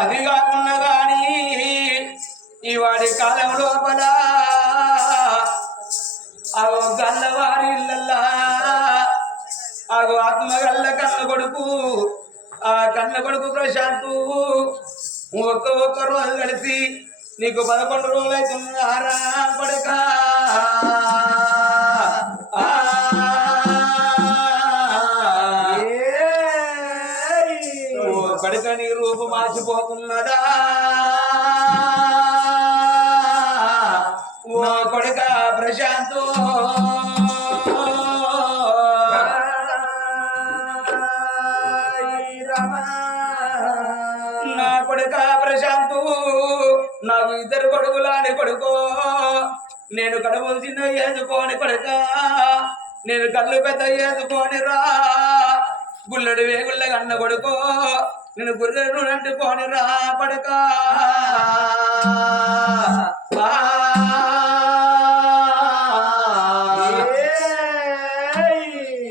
అది కాకుండా గాని ఈ వాడి కాలం లోపల అగో గల్లవారి ఇళ్ళల్లా అగో ఆత్మగల్ల కన్న కొడుకు ఆ కన్న కొడుకు ప్రశాంతు ఒక్క రోజు కలిసి నీకు 11 రోజులు అవుతున్నారా కొడుక కొడుక నీ రూపు మార్చిపోతున్నదా ఓ కొడుక ప్రశాంతు నా కొడుక ప్రశాంతు నాకు 2 కొడుకులాని కొడుకో నేను కడుపులు చిన్న వేసుకోని కొడుక నేను కళ్ళు పెద్ద వేసుకోని రా గుల్లడి వేగుళ్ళ కన్న కొడుకో నేను గుర్రెను అంటుకోని రా కొడుక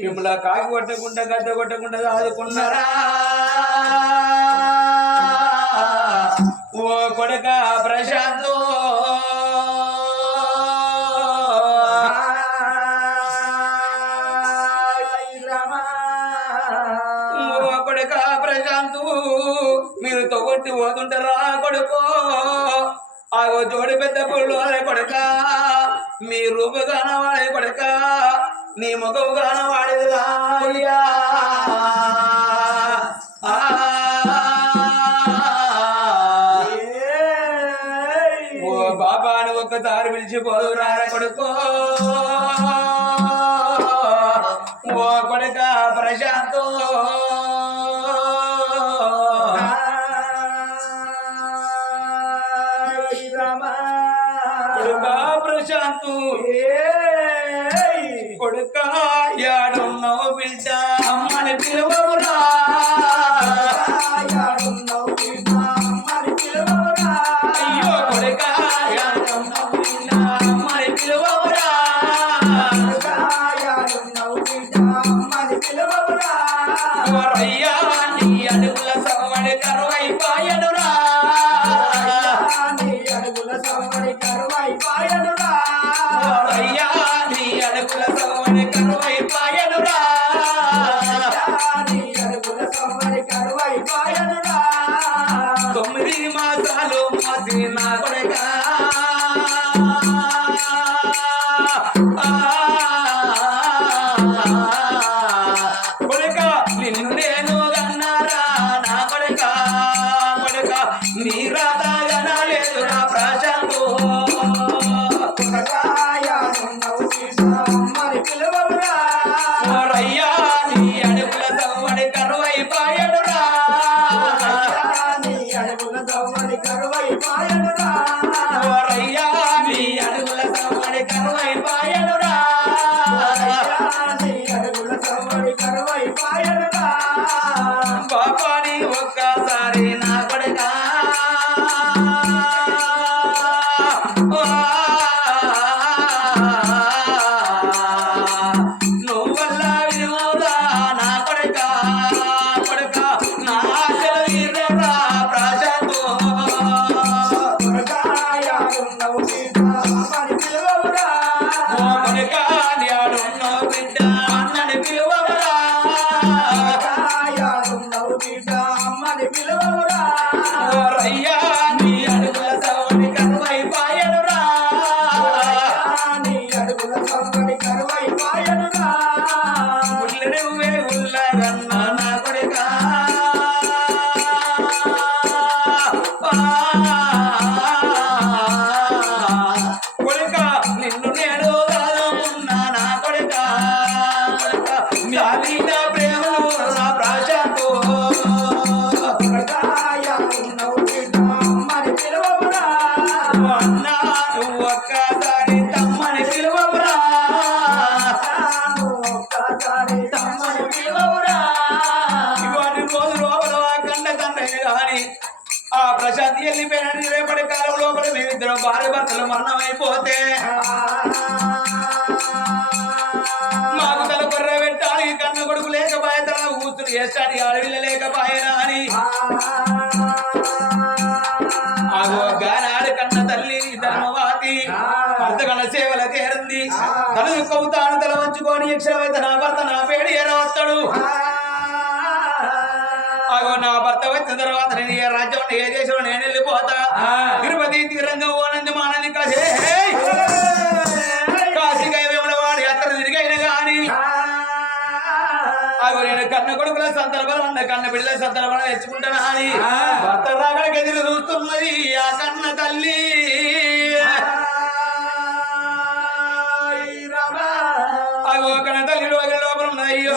మిమ్మల్ని కాకి కొట్టకుండా గడ్డ కొట్టకుండా ఆదుకున్నారా ఓ కొడుక ప్రశాంతు ఓ కొడుక ప్రశాంతు మీరు తొగొట్టి పోతుంటారా కొడుకో ఆగో జోడి పెద్ద పుల్లు అనే కొడుక మీ రూపు కానవాడే కొడుక నీ ముఖం కానవాడేది రాయ్యా ఓ బాబాను ఒక్కసారి పిలిచిపోదురా కొడుకో ఓ కొడుక ప్రశాంతు కొడుక ప్రశాంతు కొడుక యాడున్నావు బిడ్డ అమ్మని పిలువవురా అయ్యో కొడుక యాడున్నావు బిడ్డ అమ్మని పిలువవురా అయ్యా నీ అడుగుల సవడి కరువైపాయనురా అయ్యా నీ అడుగుల సవడి కరువైపాయనురా తొమ్మిది మాసాలు మాసి నా కొడుక కొడుక నిన్ను నేను గన్నారా నా కొడుక కొడుక నీ రాత గనలేదురా ప్రశాంతు ఓరయ్యా నీ అడుగుల సవ్వడి కరువైపాయనురా ఓరయ్యా నీ అడుగుల సవ్వడి కరువైపాయనురా బాబాని ఒక్కసారి నా కొడుక నువ్వల్ల వినోదా నా కొడుక కొడుక నా ఆశలు తీర్చరా ప్రశాంతు ఓ కొడుక యాడున్నావు బిడ్డ అన్నని పిలువరా ఓరయ్యా నీ అడుగుల సవడి కరువైపాయనురా ఉల్లెడువే ఉల్లరన్న నా కొడుక కొడుక నిన్ను నేను రాదమున్నా నా కొడుక కొడుక మ్యాలిన ప్రేమలో నా ప్రశాంతు అన్నా నువ్వు ఒక్కసారి తమ్మని పిలువవురా ఇవాటి రోజు లోపల కండ తండ్రి కానీ ఆ ప్రశాంతి వెళ్ళిపోయిన రేపటి కాలం లోపల మేమిద్దరం భార్య భర్తలు మరణం అయిపోతే మాకు తల కొర్ర పెట్టాలి కన్న కొడుకు లేకపోయే తల కూతురు చేస్తాడు ఆడవిల్ల లేకపోయినా అని గానాడు కన్న తల్లి ధర్మవాతి భర్తగణ సేవల తేరంది తన కవుతాను తల వంచుకొని యక్షమైతే నా భర్త నా పేడి ఎరవస్తాడు అగో నా భర్త వచ్చిన తర్వాత నేను ఏ రాజ్యం ఏ దేశంలో నేను వెళ్ళిపోతా తిరుపతి తీరంగా ఓనంది మానంది కాశీగా వాడి యాత్ర తిరిగైన గాని అగో నేను కన్న కొడుకుల సందర్భం అన్న కన్న బిడ్డల సందర్భం తెచ్చుకుంటానా అని భర్త రాగడికి ఎదురు చూస్తున్నది ఆ కన్న తల్లి అగో కన్న తల్లి లోపల ఉన్నది అయ్యో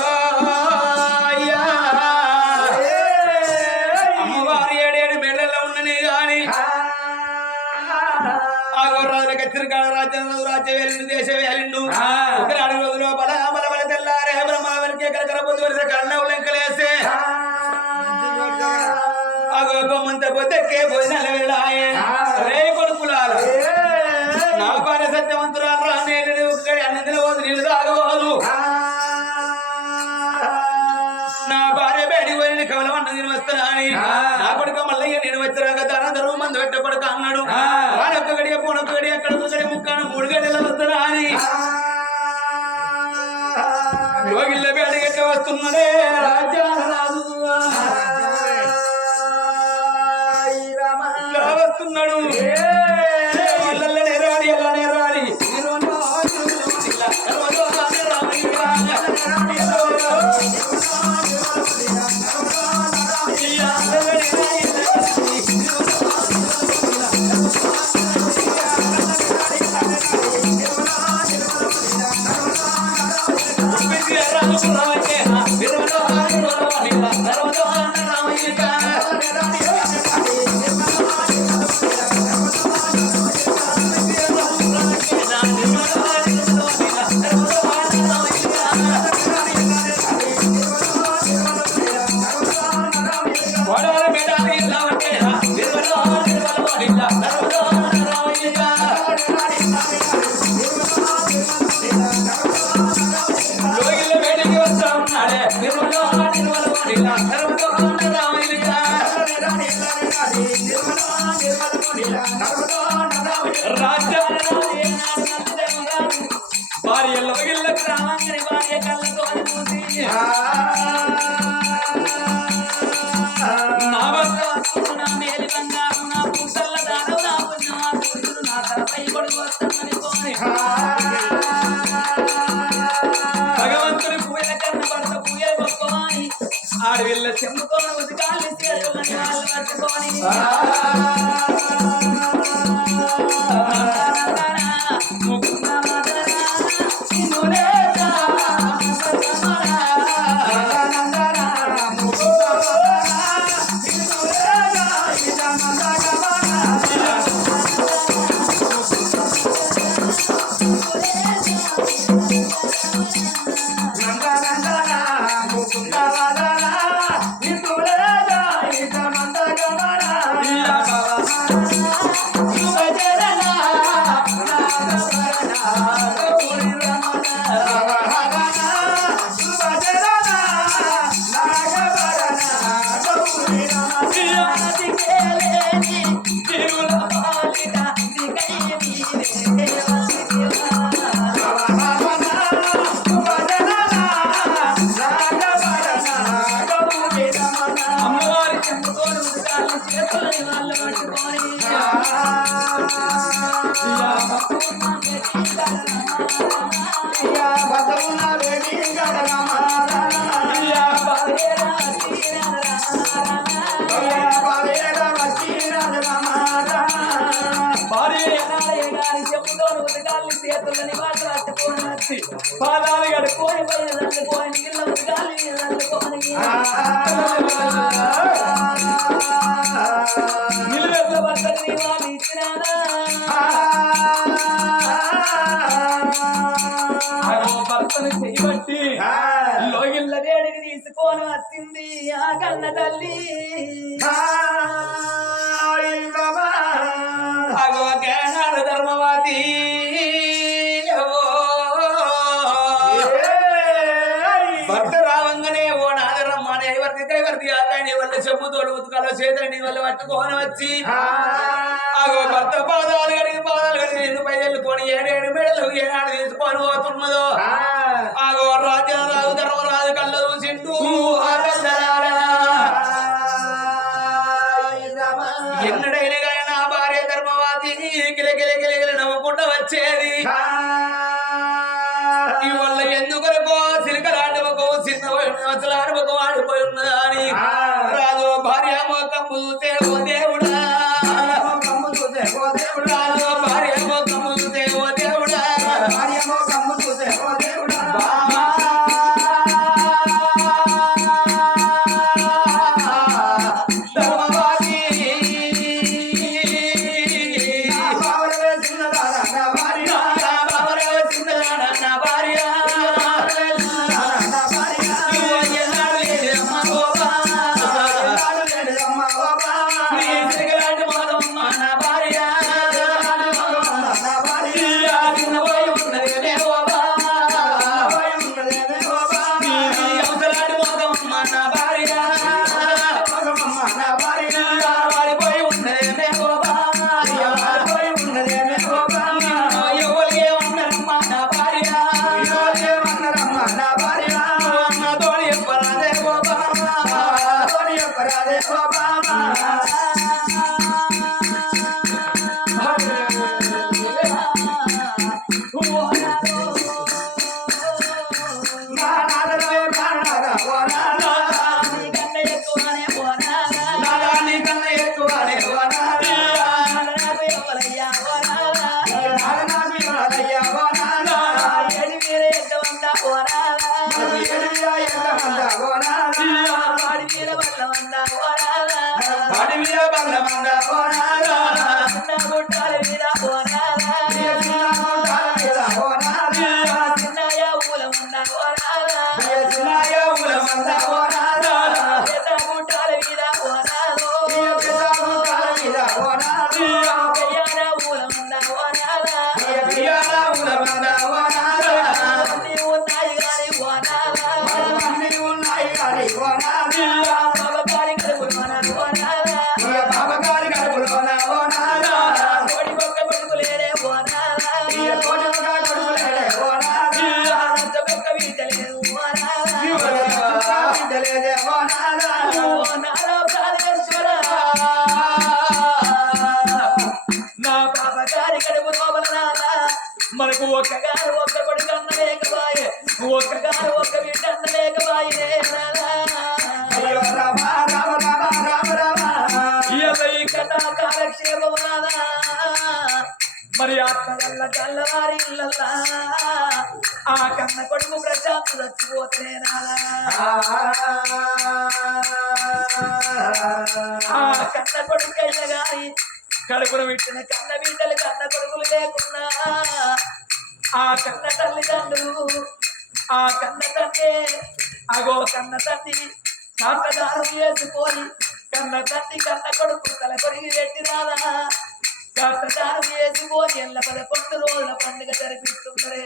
అమ్మవారి ఏడేడు మెళ్ళల్లో ఉన్నది గాని ఆగో రాజులకి తిరుగాడు రాజ్యం రాజ్య వేలిండు దేశ వేలిండు ఒక 4 రోజులు బల తెల్లారే బ్రహ్మావరికి ఎక్కడ పొద్దు వరుస కన్నవు లెంకలేసే అగో గొమ్మంత పొద్దెక్కే భోజనాలు వెళ్ళాయే రే కొడుకులాల నా భార్య సత్యవంతురాలు రా నేను అన్న తినబోదు నీళ్ళు తాగబోదు నా భార్య బయటికి పోయి కమలం అన్న తిని వస్తానా అని నా కొడుకు మల్లయ్య నేను వచ్చాక దాన ధర్మ మందు పెట్ట కొడుకు అన్నాడు వాడొక్క గడియ పోనొక్క గడియ అక్కడ గడి ముక్కాను 3 గడియలు వస్తానా అని యోగిళ్ళ బేడగట్ట వస్తున్నాడే రాజ్యాల రాజు వస్తున్నాడు నెరాడి ఎలా నెరాడి భార్య లోగిళ్ళ గ్రామాన్ని భార్య కళ్ళతో నా భర్త వస్తున్నా మేలి బంగారు నా పూసల్ల దానం నా పుణ్యమా పురుషుడు నా తలపై కొడుకు వస్తానని కోరి భగవంతుని పూజ కన్న భర్త పూజ గొప్పవాణి ఆడవిల్ల చెందుకొని ఉదకాలి చేతులని వాళ్ళు పట్టుకొని పాదాలు గడుపుకొని పోయి నిలువెల్ల భర్తని వాళ్ళు ఇచ్చినారా భర్తను చేయబట్టి లోగిళ్ళ వేడికి తీసుకొని వచ్చింది ఆ కన్న తల్లి అగో కేనాడు ధర్మవాది భర్త రావంగానే ఓ నాదరమ్మనే చెప్పుతోడు ఉతుకాల చేతండి వల్ల పట్టుకొని వచ్చి ఆగో భర్త పాదాలు కడిగి నిన్ను పై వెళ్ళుకొని 7 మెడలు ఏనాడు తీసుకొని పోతున్నదో ఆగో రాజు ధర్మరాజు కళ్ళ చూసిండు ఎన్నడైనా కానీ నా భార్య ధర్మవాది గిలగిల నవ్వుకుంటూ వచ్చేది ఈ వల్ల ఎందుకొరకో సిలికలాంటి ఒక చిన్నలాంటి ఒక వాడిపోయి ఉన్నదా అని రాజు భార్య మోకమ్ము చూసే ఓ దేవుడా రాజు భార్య మోకమ్ము చూసే ఓ దేవుడా మనకు ఒక్కగారు ఒక్క కొడుకు అన్న లేకబాయే ఒక్కగారు ఒక్క బిడ్డ అన్న లేకబాయే ఈ కథ కాలక్షేమం మరి ఆత్మగల్ల కల్లవారి ఇళ్ళల్లా ఆ కన్న కొడుకు ప్రశాంతు చచ్చిపోతేనే ఆ కన్న కొడుకు అయ్య గారి కడుపును పెట్టిన కన్న బిడ్డలు కన్న కొడుకులు లేకున్నా ఆ కన్న తల్లిదండ్రులు ఆ కన్న తండ్రి అగో కన్న తండ్రి సాంతదానం వేసుకొని కన్న తండ్రి కన్న కొడుకు తల కొరిగి పెట్టినారా సాంతదానం వేసుకొని 11 రోజుల పండుగ జరిపిస్తుందరే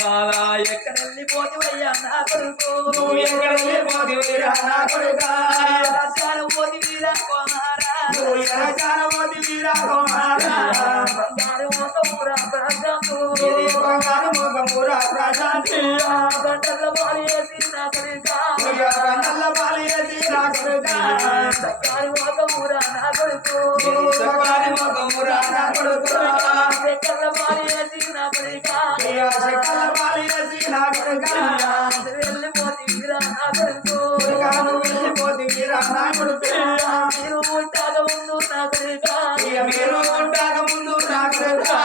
మాలా ఎక్కడ వెళ్ళిపోతివయ్యా నా కొడుకు ఎక్కడ వెళ్ళిపోతివయ్యా నా కొడుకా పోతి వీరా కుమారా పోతి వీరా కుమారా బంగారు ముఖమురా ప్రశాంతు బంగారు ముఖమురా ప్రశాంతు గంటల బాలేసి నా కొడుకా గంటల బాలేసి నా కొడుకా బంగారు ముఖమురా నా కొడుకు బంగారు ముఖమురా నా కొడుకు గంటల బాలేసి నా కొడుకా గంటల బాలేసి నా కొడుకా వెళ్ళిపోతి వీరా నా కొడుకు వెళ్ళిపోతి వీరా నా కొడుకు మీరు ఉంటాక ముందు నా కొడుకా మీరు ఉంటాక ముందు నా కొడుకా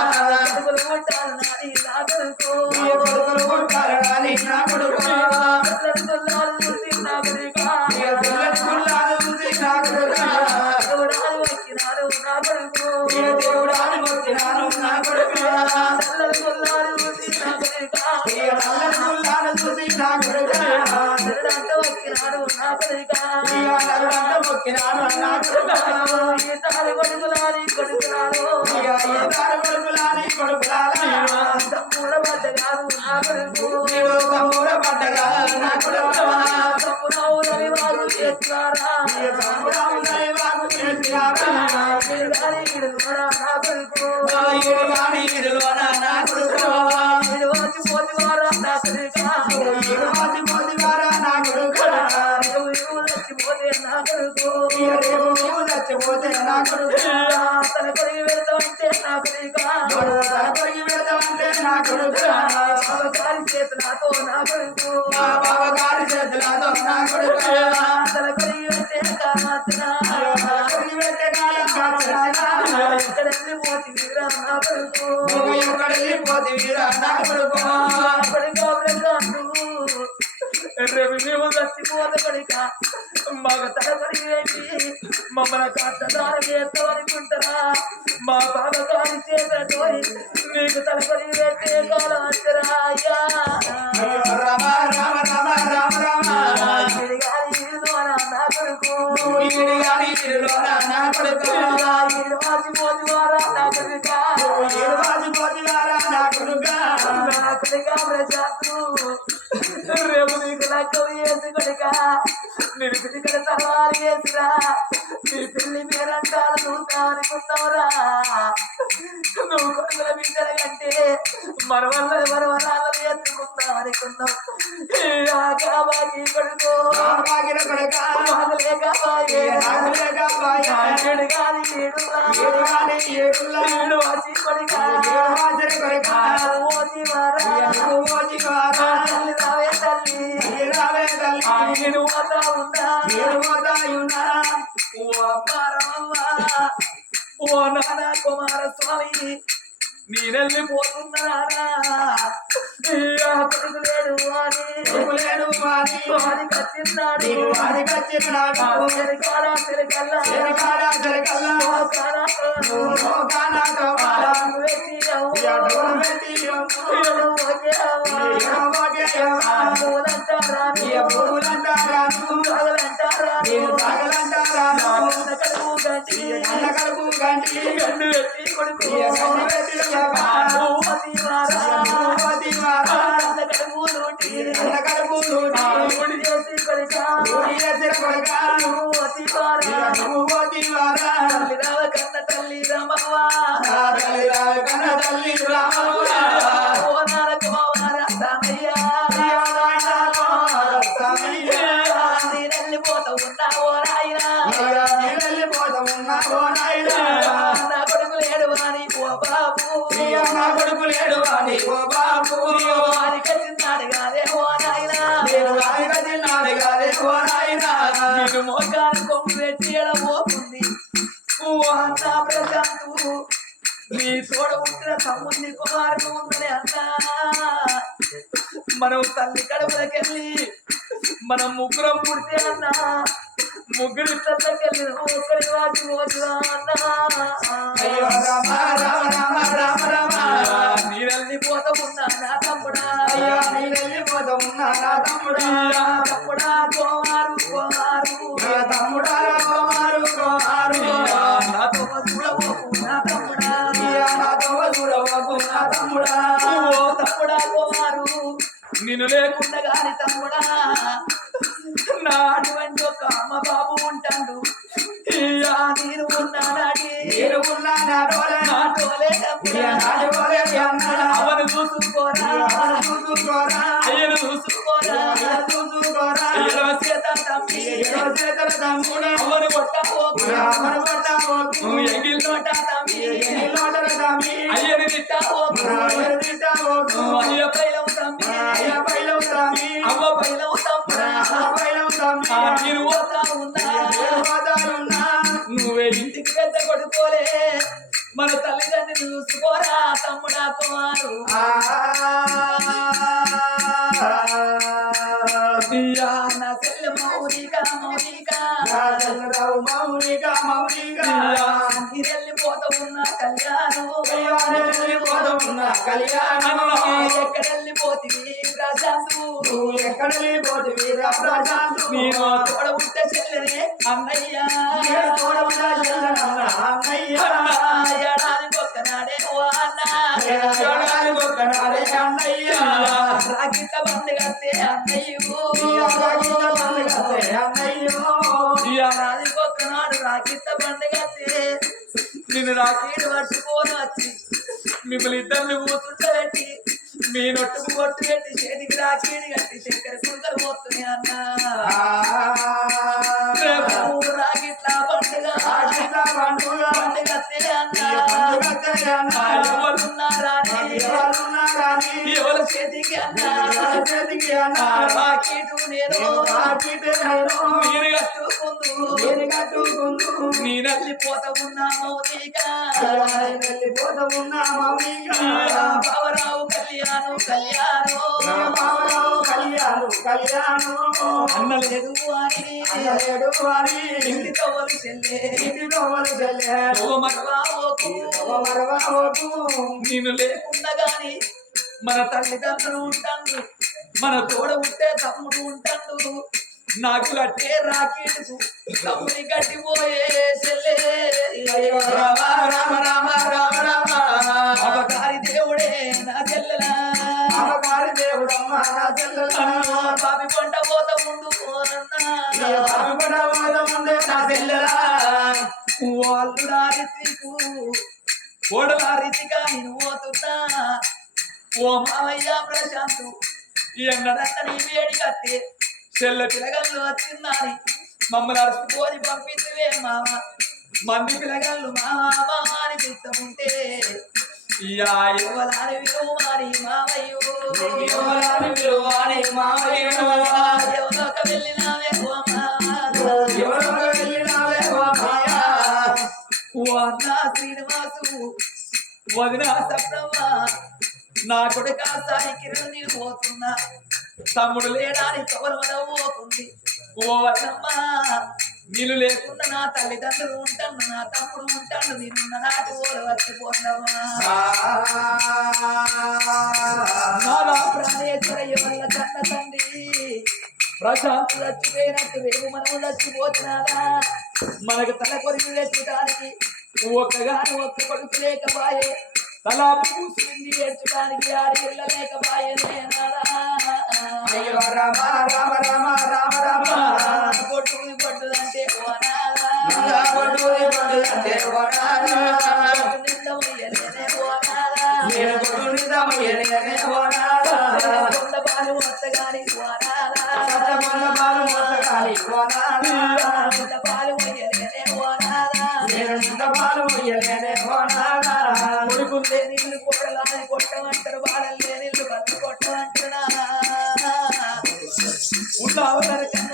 కొడుకులు ఉంటారు నాని నా కొడుకు కొడుకులు ఉంటారు నాని నా కొడుకు పిల్లలు చూసి నా కొడుకా పిల్లలు చూసి నా కొడుకా దేవుడాలు వచ్చినాడు నా కొడుకు దేవుడాలు వచ్చినాడు నా కొడుకు పిల్లలు చూసి నా కొడుకా పిల్లలు చూసి నా కొడుకా వచ్చినాడు నా కొడుకా మొక్కినాను నా కొడుకా ఈతారు కొడుకులాని కొడుకులాను కొడుకులాని కొడుకులారా తమ్ముడ పడ్డగాను నా కొడుకు తమ్ముడ పడ్డగా నా కొడుకు తమ్ముడవులని వారు చేస్తున్నారా నా కొడుకు ఈడులోనా నా కొడుకు పోతివారా నా కొడుకా పోతివారా నా కొడుకు చచ్చిపోతే నా కొడుకు చచ్చిపోతే నా కొడుకు తన కొడుకు పెడతామంటే నా కొడుకా కొడుకు పెడతామంటే నా కొడుకు బాబగారి చేతులతో నా కొడుకు బాబగారి చేతులతో నా కొడుకు తన కొడుకు పెట్టే కామాచనా కొడుకు పెట్టే ఎక్కడెళ్ళి పోతివిరా నా కొడుకు ఎక్కడెళ్ళిపోతివిరా నా కొడుకు రేపు మేము చచ్చిపోతే కొడుక మాకు తల కొడుకు వేసి మమ్మల్ని కట్టదార చేస్తాం అనుకుంటారా మా బాబగారి చేతతో నీకు తల కొడుకు పెట్టే కాలం అంటారా అయ్యా రామ రామ రామ రామ రామ నా కొడుకు నా కొడుకు పోతివారా నా కొడుక నా కొడుకు నా కొడుక ప్రజాతు రేపు నీకు లగ్గం వేసి కొడుక నేను పిలికడ తలవారు వేసిరా నీ పెళ్లి పేరంటాలు చూద్దాం అనుకున్నావురా నువ్వు కొడుకుల బిడ్డల కంటే మనవరాలను ఎత్తుకుందాం అనుకున్నావు బాగి కొడుకు ఏడు వాసి కొడుక తల్లి రావే తల్లి నేను పోతా ఉన్నా ఓ అమ్మారమ్మ ఓ నాన్న కుమారస్వామి నేనెళ్ళిపోతున్నానా కొడుకు లేడు అని కచ్చిన్నాడు తల్లి రామవ్వ నేనెళ్ళిపోతా ఉన్నావో నాయనా నా కొడుకు లేడు అని ఓ బాబు నా కొడుకు లేడు అని ఓ బాబు అని కట్టినాడు కాదే ఓ నాయనా నేను మోకాలు కొమ్ము పెట్టి ఎడబోతుంది ఓ అన్నా ప్రశాంతు నీ తోడ ఉంటున్న తమ్ముడిని కుమారుడు ఉందని అన్నా మనం తల్లి కడుపులకెళ్ళి మనం ముగ్గురం పుడితే అన్నా ముగ్గురు తల్లకెళ్ళి ఒకరి వాటి పోతున్నా అన్నా నీరెళ్ళిపోతా ఉన్నా నా తమ్ముడా తమ్ముడా కోమారు నాతో చూడబోకు నా తమ్ముడా ఓ తమ్ముడా కోమారు నిన్ను లేకుండా గాని తమ్ముడా నా అటువంటి ఒక అమ్మ బాబు ఉంటాడు నేను ఉన్నా నాటోలే అవను చూసుకోరా అయ్యను చూసుకోరా తమ్ముడు అవను కొట్టబోకు ఎంగిల్ నోట తమ్మి అయ్యను తిట్టబోకు అయ్య పైలవు తమ్మి అవ్వ పైలవు తమ్ముడా నేను పోతా ఉన్నా నువ్వే ఇంటికి పెద్ద కొడుకోలే మన తల్లిదండ్రులు చూసుకోరా తమ్ముడా కుమారు నా చెల్లె మౌనిక మౌనిక రాజరావు మౌనిక మౌనిక వెళ్ళిపోతా ఉన్న కళ్యాణం పోతున్న కళ్యాణం ఎక్కడ వెళ్ళిపోతుంది ప్రశాంతు నువ్వు ఎక్కడ పోతివి ప్రశాంతు నేను తోడ ఉంటే చెల్లెనే అన్నయ్య తోడవుతా చెల్లెనన్న అన్నయ్య ఏడాది ఒక్కనాడే ఓ అన్న ఏడాది ఒక్కనాడే అన్నయ్య రాకిట్ల బండి కట్టే అన్నయ్యో రాకిట్ల బండి కట్టే అన్నయ్యో ఏడాది ఒక్కనాడు రాకిట్ల బండి కట్టే నేను రాకీడు పట్టుకొని వచ్చి మిమ్మల్ని ఇద్దరిని కూతుండబెట్టి మీ నొట్టుకు కొట్టు పెట్టి చేతికి రాకీడు కట్టి చక్కెర కుంకలు పోతున్నాయి అన్న రాకిట్ల పండుగ పండుగ అన్న ఎవరున్నారా ఎవరు చేతికి అన్న రాకీటు నేను మీరు కట్టుకుందు నేను వెళ్ళిపోతా ఉన్నా మౌనిక బావరావు కళ్యాణం కళ్యాణం అన్నలేదు అని ఇంటి తవ్వలు చెల్లే నేను లేకుండా గాని మన తల్లిదండ్రులు ఉంటాడు మన తోడ ఉంటే తమ్ముడు ఉంటాడు నాకు కట్టే రాకీడుకు తమ్ముని కట్టిపోయే చెల్లే రామ రామ రామ రామ రామ అవకారి దేవుడే నా చెల్లెలా అమ్మగారి దేవుడమ్మ నా చెల్లెలా బాబి కొండ పోత ముందు ముందు నా చెల్లెలా వాళ్ళు రారితికు ఓడలారితిగా నేను పోతున్నా ఓ మావయ్య ప్రశాంతు ఎండనక్క నీ వేడి కట్టే చెల్ల పిల్లగాళ్ళు వచ్చిందని మమ్మల్ని అరుచుకొని పంపించవే మామ మంది పిల్లగాళ్ళు మామ అని పిలుస్తుంటే ఎవరాని విలువాని మావయ్యో ఎవరొక వెళ్ళినావే ఓ అన్న శ్రీనివాసు వదిన సప్రమ్మ నా కొడుక సాయి కిరణ్ నేను పోతున్నా తమ్ముడు లేడాని కవలమదవుతుంది ఓ వదినమ్మ నీళ్ళు లేకుండా నా తల్లిదండ్రులు ఉంటాను నా తమ్ముడు ఉంటాను నేనున్న నాటి ఓలు వచ్చిపోతావా ప్రాణేశ్వరయ్య వల్ల కన్న తండ్రి ప్రశాంత్ చచ్చిపోయినట్టు రేపు మనము చచ్చిపోతున్నారా మనకు తల కొరికి తెచ్చడానికి ఒక్కగాని ఒక్క కొడుకు లేకపాయే తలా పూసింది తెచ్చడానికి ఆడి వెళ్ళలేకపాయనే రామ రామ రామ రామ రామ కొట్టుకుని కొట్టుదంటే పాలు మొత్తగాని పాలు కొడుకుందే నీళ్ళు కొట్టలాని కొట్టమంటారు వాళ్ళే నీళ్ళు కట్టు కొట్టమంటున్నా ఉన్నావు కన్నా